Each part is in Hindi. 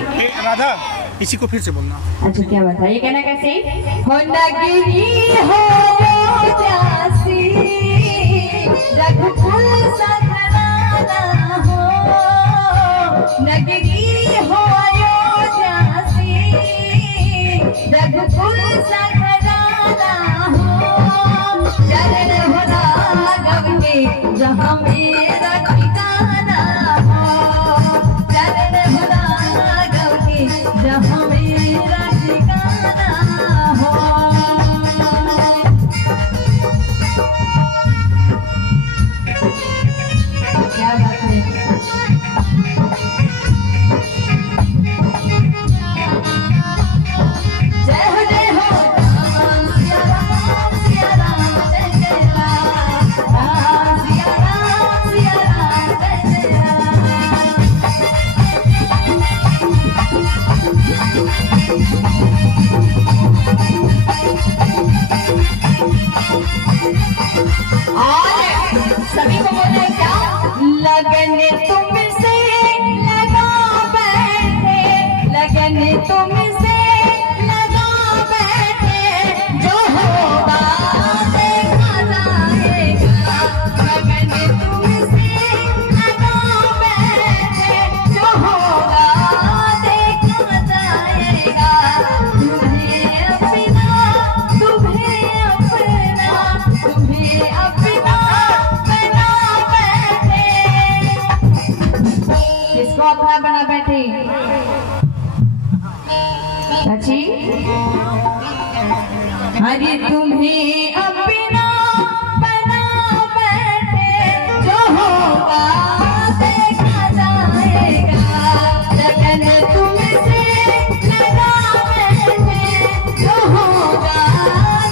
राधा इसी को फिर से बोलना। अच्छा क्या बात है, ये कहना कैसे? हो नगरी हो प्यासी रघुकुल सखराना हो, नगरी हो प्यासी रघुकुल सखराना हो, चरण हो राघव के जहाँ मेरा ठिकाना हो, चरण हो राघव के जहाँ मेरा ठिकाना हो। क्या बात है, जय हो जय हो राम सिया राम सिया राम जय जय राम सिया राम सिया राम जय जय और सभी को बोलना है क्या? लगन तुमसे लगा बैठे, लगन तुमसे लगा बैठे, जो होगा देखा जाएगा, लगन तुमसे लगा बैठे, जो होगा देखा जाएगा, तुम्हें अपना तुम्हें अपना तुम्हें अपना बना बैठे, किसको अपना बना बैठे? सची हरि तुम्हें अपना बना बैठे, जो होगा देखा जाएगा, लगन तुमसे लगा बैठे, जो होगा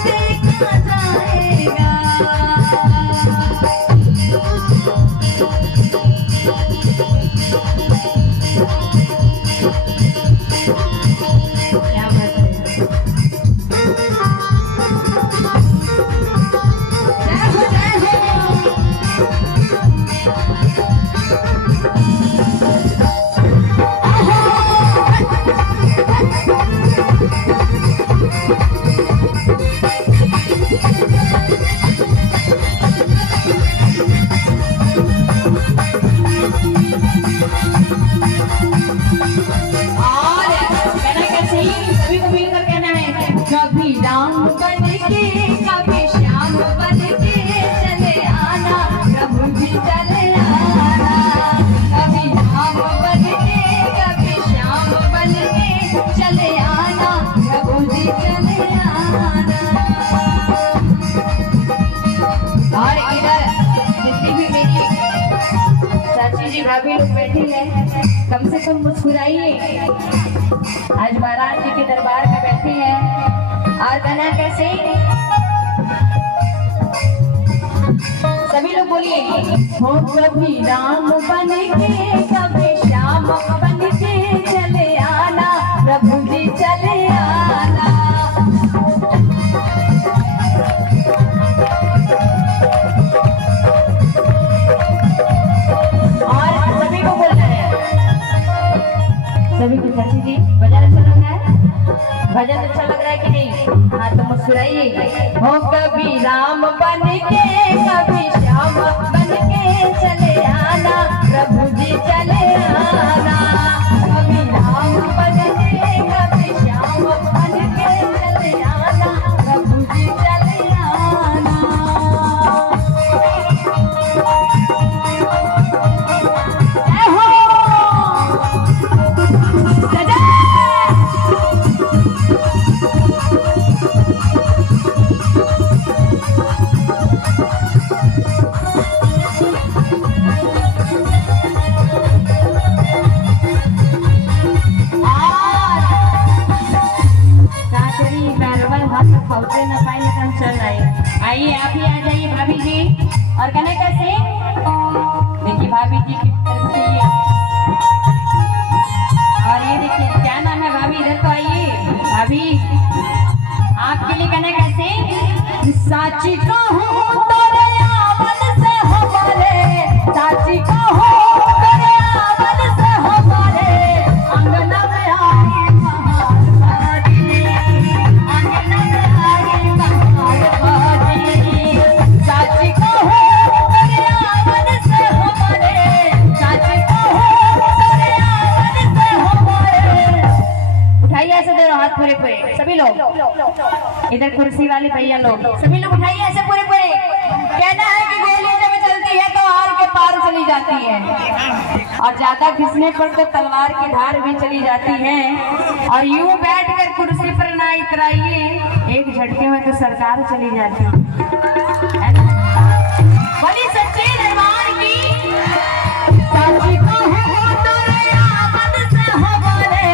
देखा जाएगा। क्या बात है, जय हो जय और कहना कैसे ही सभी को मिलकर कहना है, कभी राम बन के कभी श्याम बन के चले आना, प्रभु जी चले आना, कभी राम बन के कभी श्याम बन के चले आना, प्रभु जी चले आना। और इधर जितनी भी मेरी चाची जी भाभी लोग बैठी है, कम से कम मुस्कुराइए, आज महाराज जी के दरबार में बैठे हैं। और कहना कैसे? सभी लोग बोलिए, हो कभी राम बन के कभी श्याम बन के चले आना, प्रभु जी चले आना। और सभी को बोलना है, सभी को चाची जी भजन अच्छा लग रहा है, भजन अच्छा लग रहा है कि नहीं? हाँ तो मुस्कुराइए। हो कभी राम बन के कभी श्याम बन के चले आना, प्रभु जी चले आना, कभी राम बन के कभी श्याम बन के चले आना, प्रभु जी चले आना। जय हो आइए आप ही आ जाइए भाभी जी। और कहने कैसे देखिए भाभी जी की तरफ से ये, और ये देखिए क्या नाम है भाभी, इधर तो आइए भाभी, आपके लिए कहने कैसे? साची कहूँ तो यावन से हमारे, साची कहूँ तो यावन से हमारे, अंगना में पूरे पूरे सभी लोग, इधर कुर्सी वाले भैया लोग सभी लोग उठाइए ऐसे पूरे पूरे। कहना है कि गोली जब चलती है तो आर के पार चली जाती है, और ज्यादा घिसने पर तो तलवार की धार भी चली जाती है। और यूं बैठकर कुर्सी पर ना इतराइए, एक झटके में तो सरकार चली जाती है ना। बड़ी सच्ची दरबार की साची को हो तो आमद से हो बोले,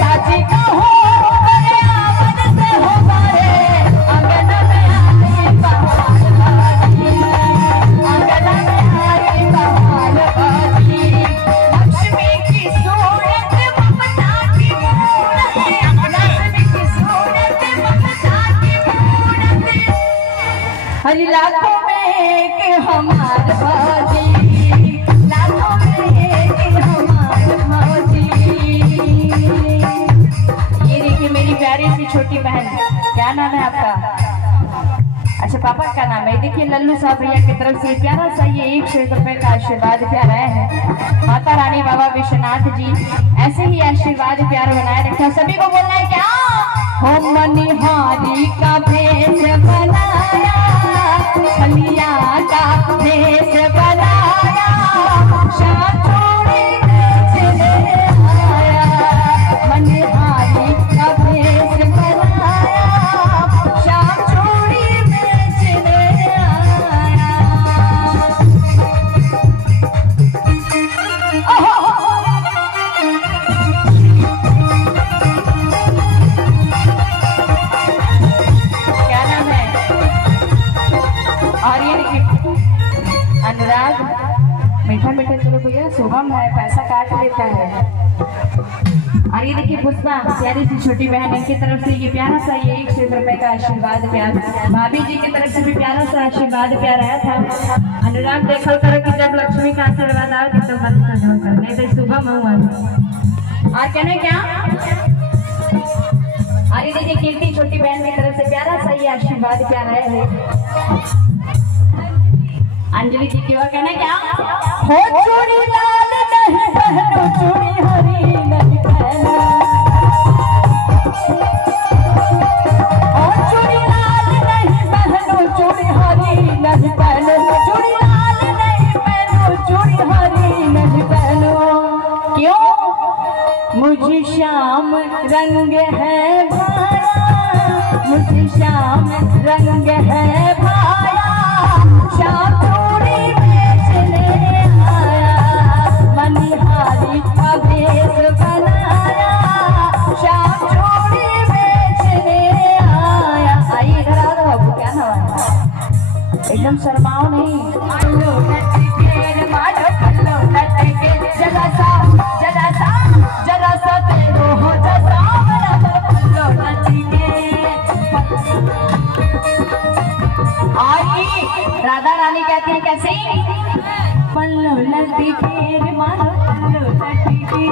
साची को हो तो आमद से हो बोले। अंगन में आई बहार बाजी, अंगन में आई बहार बाजी। लक्ष्मी की सूरत ममता की मूरत, लक्ष्मी की सूरत ममता की मूरत। हरि लाखों में एक हमार बाजी, लाखों में एक हमार बाजी। ये देखिए मेरी प्यारी सी छोटी बहन, क्या नाम है आपका? अच्छा पापा का नाम है। देखिए लल्लू साहब भैया की तरफ से प्यारा सा ये 100 रुपए का आशीर्वाद प्यारा है। माता रानी बाबा विश्वनाथ जी ऐसे ही आशीर्वाद प्यार बनाए रखा। सभी को बोलना है क्या? हो मनिहारी का भेष बनाया, छलिया का भेष बनाया, शाम छोड़ी चले आया। मनिहारी का भेष बनाया, शाम छोड़ी में चले आया। क्या नाम है? और ये देखिए अनुराग, मीठा मीठा चलो भैया, शुभम है पैसा काट लेता है। और ये देखिए पुष्पा प्यारी सी छोटी बहन, इनकी तरफ से ये प्यारा सा ये 100 रुपए का आशीर्वाद प्यार। भाभी जी की तरफ से भी प्यारा सा आशीर्वाद प्यार आया था। अनुराग देखल करो कि जब लक्ष्मी का आशीर्वाद आए तो बंद कर, नहीं तो शुभम हुआ। और कहने क्या? अरे देखिए कीर्ति छोटी बहन की तरफ से प्यारा सा ये आशीर्वाद प्यार आया है। अंजलि जी की बात कहना क्या? हो चूड़ी लाल नहीं पहनो, चूड़ी हरी नहीं पहनो। हो चूड़ी लाल नहीं पहनो, चूड़ी हरी नहीं पहनो। चूड़ी लाल नहीं पहनो, चूड़ी हरी नहीं पहनो। क्यों? मुझे श्याम रंग है भाया, मुझे श्याम रंग है भाया। श्याम चूड़ी बेचने आया, मनिहारी का भेष बनाया, श्याम चूड़ी बेचने आया। आइए इधर आ जाओ। आपको क्या नाम है? एकदम शर्माओ नहीं। पल्लो लटके मारो, पल्लो लटके, जरा सा तेरो हो जसा बना, पल्लो लटके। राधा रानी कहती है कैसे? पल्लो लटके मारो, पल्लो लटके,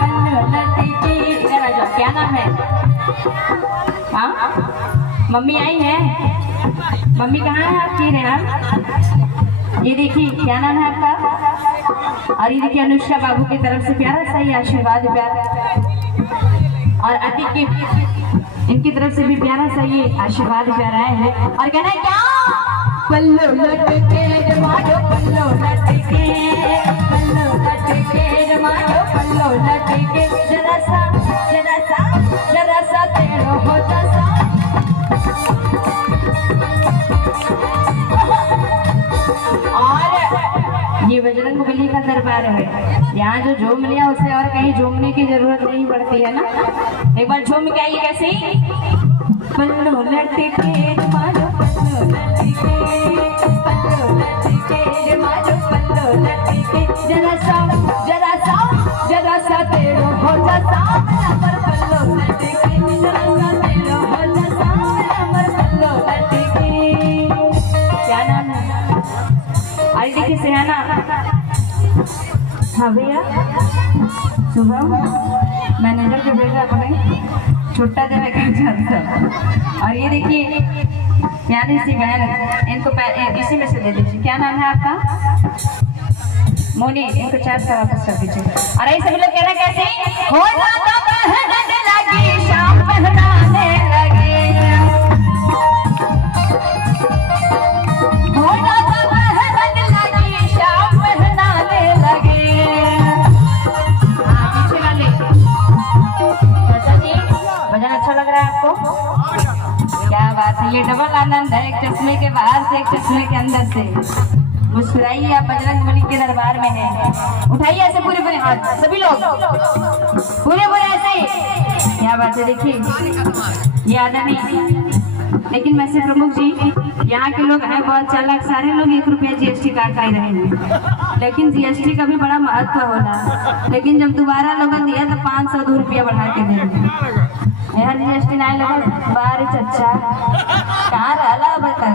पल्लो लटके। जरा जाओ, क्या नाम है? हाँ मम्मी आई है? मम्मी कहाँ है आपकी? रेहान। ये देखिए क्या नाम है आपका? और ये देखिए अनुष्का बाबू की तरफ से प्यारा सा ही आशीर्वाद प्यार। और अति की इनकी तरफ से भी प्यारा सा ये आशीर्वाद प्यार आए हैं। और कहना है क्या? पल्लो लटके मारो, पल्लो लटके, पल्लो लटके मारो, पल्लो लटके। जरा सा तेरो हो जसा। और ये बजरंगबली का दरबार है। यहाँ जो झूम लिया उसे और कहीं झूमने की जरूरत नहीं पड़ती है ना। एक बार झूम के आइए कैसे? पल्लो लटके मारो, पल्लो लटके, पल्लो लटके मारो, पल्लो लटके। जरा सा तेरो हो जसा, पर पल्लो लटके। जरा सा तेरो हो जसा, पर पल्लो लटके। क्या नाम है? आई देखिए सिहाना। हाँ भैया शुभम, मैनेजर के बेटा अपने छुट्टा देने का चाहता। और ये देखिए प्यारी सी बहन, इनको इसी में से दे दीजिए। क्या नाम है आपका? मोनी। इनको 400 वापस कर दीजिए। और ऐसे भी लोग कहना कैसे? हो जाता लगी शाम बात, ये डबल आनंद है, एक चश्मे के बाहर से, एक चश्मे के अंदर से। मुस्कुराइए, आप बजरंग बली के दरबार में हैं। उठाइए ऐसे पूरे पूरे हाथ, सभी लोग पूरे पूरे ऐसे। क्या बात है, देखिए ये आधा नहीं, लेकिन वैसे प्रमुख जी यहाँ के लोग हैं बहुत चालाक, सारे लोग 1 रुपया जीएसटी काट ले रहे हैं, लेकिन जीएसटी का भी बड़ा महत्व होला। लेकिन जब दोबारा लोगों दिया तो 500 2 रुपया बढ़ा के दे। यहाँ जीएसटी नहीं लगा बारिश, अच्छा कहाँ रहा बता।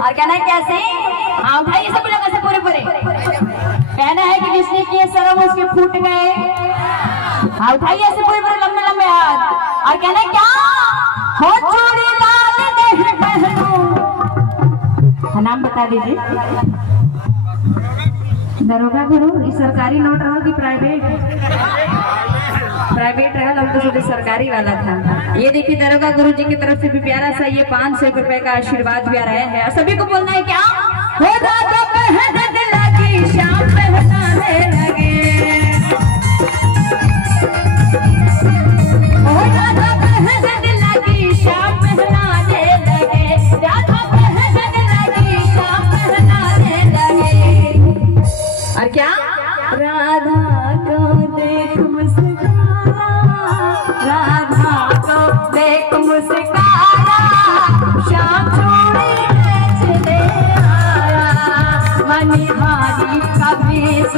और कहना है कैसे, हाँ उठाइए सब लोग ऐसे पूरे पूरे। कहना है कि जिसने किए शर्म उसके फूट गए। हाँ उठाइए ऐसे पूरे पूरे लंबे लंबे हाथ। और कहना है क्या हो चूड़ी लाल नहीं पहनूं। नाम बता दीजिए। दरोगा गुरु, ये सरकारी नोट रहा कि प्राइवेट? प्राइवेट रहा, हम तो सोचे सरकारी वाला था। ये देखिए दरोगा गुरु जी की तरफ से भी प्यारा सा ये 500 रुपए का आशीर्वाद भी आ रहा है। सभी को बोलना है क्या, हो राधा पहनने लगी शाम पहनाने लगे, हो राधा पहनने लगी शाम पहनाने लगे, राधा पहनने लगी शाम पहनाने लगे। और क्या, राधा को देख मुस्कुरा, राधा को देख मुस्कुरा, शाम चूड़ी बेचने आया, मनी भारी का बीस